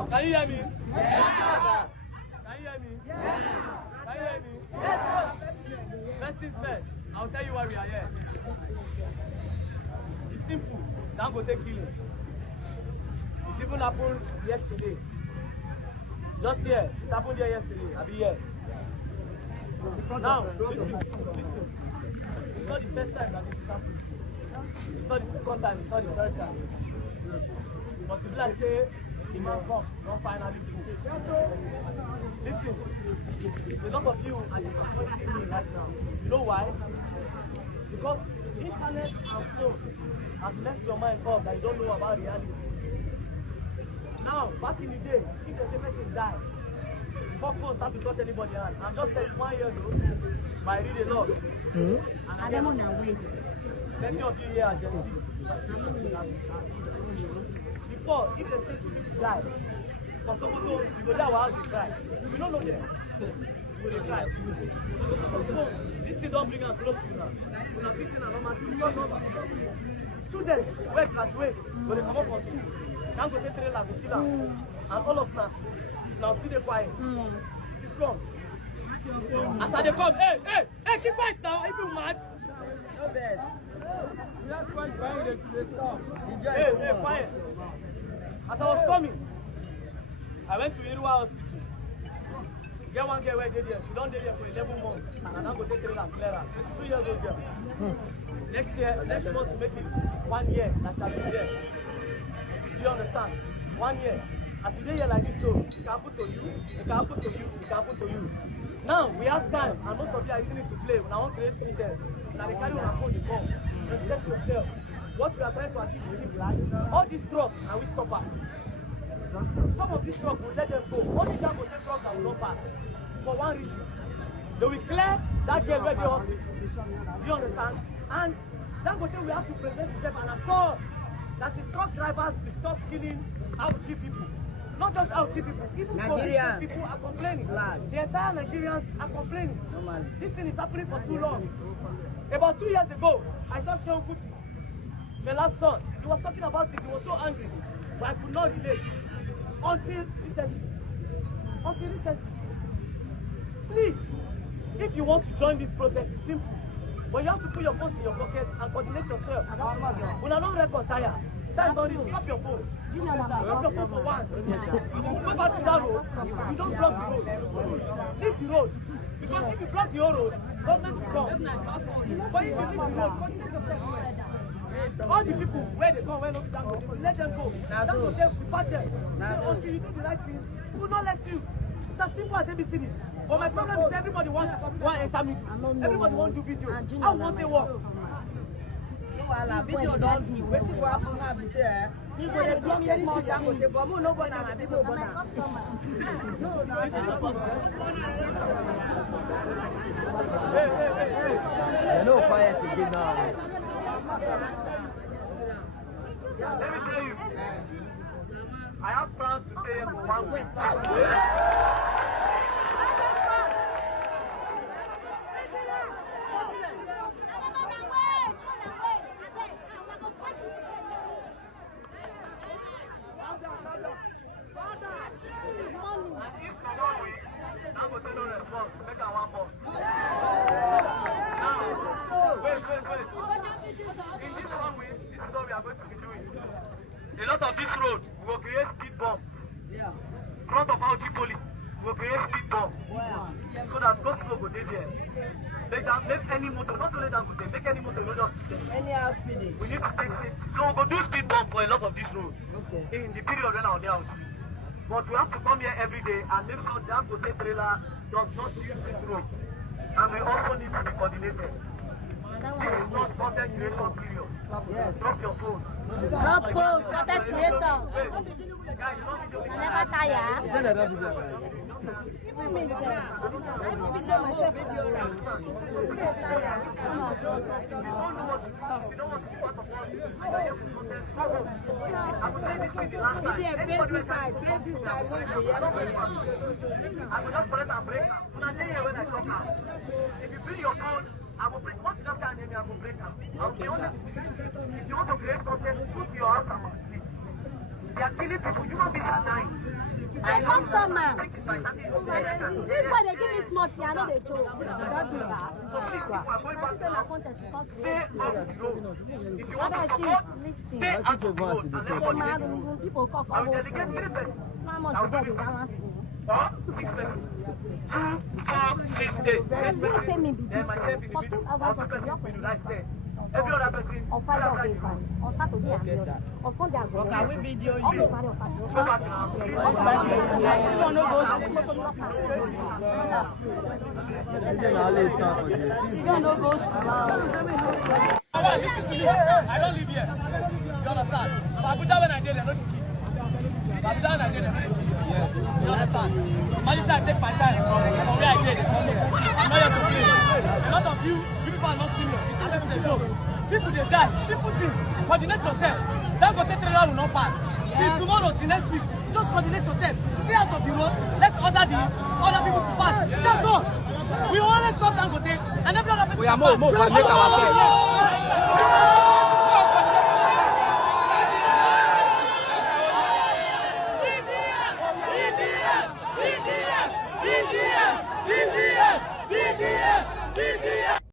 Now, can you hear me? Yes. Can you hear me? Yes. Can you hear me? Yes. First things first, I'll tell you why we are here. It's simple. Dangote killing. It even happened yesterday. Just here. It happened here yesterday. I'll be here. Now, listen. It's not the first time that this is happening. It's not the second time. It's not the third time. But it's like say, the man comes, don't finally go. Listen, a lot of you are disappointing me right now. You know why? Because internet and phone have messed your mind up that you don't know about reality. Now, back in the day, if there's a person die, before phone start to touch anybody's hand, I'm just 31 years old, but I read a lot. I don't want to wait. Many of you here are Gen Z. Before, if they say people die, for someone to you go there while they cry. We don't know them. You go cry. So, this thing don't bring us close to you now. We are fixing a normal thing. Students, where graduate, when they come up for school, now go get trailer, go kill them. And all of us, now see the quiet. It's wrong. As they come, hey, keep quiet now, if you mad. No best. Hey, quiet. As I was coming, I went to Iruwa Hospital. Get one girl where they there. She don't there for 11 months. And I'm going to take her and clear her. 22 years old girl. Next month to make it 1 year that she has been there. Do you understand? 1 year. As you here like this, so it can happen to you, it can happen to you, it can happen to you. Now we have time, and most of you are using it to play. When I want to create content, now they carry on a phone, you come. Protect yourself. What we are trying to achieve is life. All these drugs, and we stop us. Some of these drugs will let them go. Only Dangote drugs that will not pass. For one reason. They will clear that girl where they hospital. Do you understand? And Dangote will have to present himself and assure that his truck drivers will stop killing Auchi people. Not just Auchi people, even Nigerians. People are complaining. The entire Nigerians are complaining. This thing is happening for too long. About 2 years ago, I saw st0p, my last son. He was talking about it. He was so angry, but I could not relate until recently. Please, if you want to join this protest, it's simple. But you have to put your phone in your pocket and coordinate yourself. When I don't record tire, stand on it, drop your phone. Drop your phone for once. Go back to that road. You don't block the road. Leave the road. Because if you block the whole road, government will come. But if you leave the road, coordinate yourself. All the people where they come, where not Dangote, let them go. Dangote will pass them. Until you do the right thing, we will not let you. It's as simple as ABCD. But my problem is everybody wants enter me. Everybody wants to do video. I want to work. Video don't do. Waiting to happen now be say you go dey do me more Dangote, but me no go na video go na. Hey. No quiet again now. Let me tell you, I have plans to stay here for 1 week. And if for 1 week, Dangote no response, make her 1 month. Now, wait. In this 1 week, this is what we are going to be doing. A lot of this road, we will create speed bump. Front of Auchi police, we will create speed bump. So that those people go there. Make any motor, not only Dangote, make any motor, not just speed. Anyhow speeding. We need to take safety. So we go do speed bump for a lot of these roads. In the period when I was there. But we have to come here every day and make sure Dangote trailer does not use this road. And we also need to be coordinated. This is not content creation period. Yes. Drop your phone. Drop phone, content creator. I never tire. Is that another video? Even me, sir. I video myself. You don't want to be part of one. I will say this thing the last time. Anybody will say, I will just collect and break. When I hear when I come out. If you bring your phone, I will break. Once you just can't hear me, I will break out. I will be honest with you. If you want to create content, go to your house and sleep. They are killing people. Human beings are dying. My customer. This is why they give me small tea. I know they joke. Don't do that. People call for how much you got to balance me. 6 persons. 2, 4, 6 days. Pay me this 14,000 every other person. On Friday or Friday, on Saturday on Sunday I go. Can we video you? On Friday or Saturday. Go back now. I don't live here. You understand? So Abuja when I did, I don't keep. Abuja when I did, yes. You understand? Imagine I take my time from where I did. I'm not here to play. A lot of you people are not serious. It's a joke. People they die. Simple thing. Coordinate yourself. Dangote trailer will not pass. Till tomorrow, till next week. Just coordinate yourself. Stay out of the road. Let other people to pass. That's all. We only stop Dangote and every other person. We are more coordinate ourselves. BDM!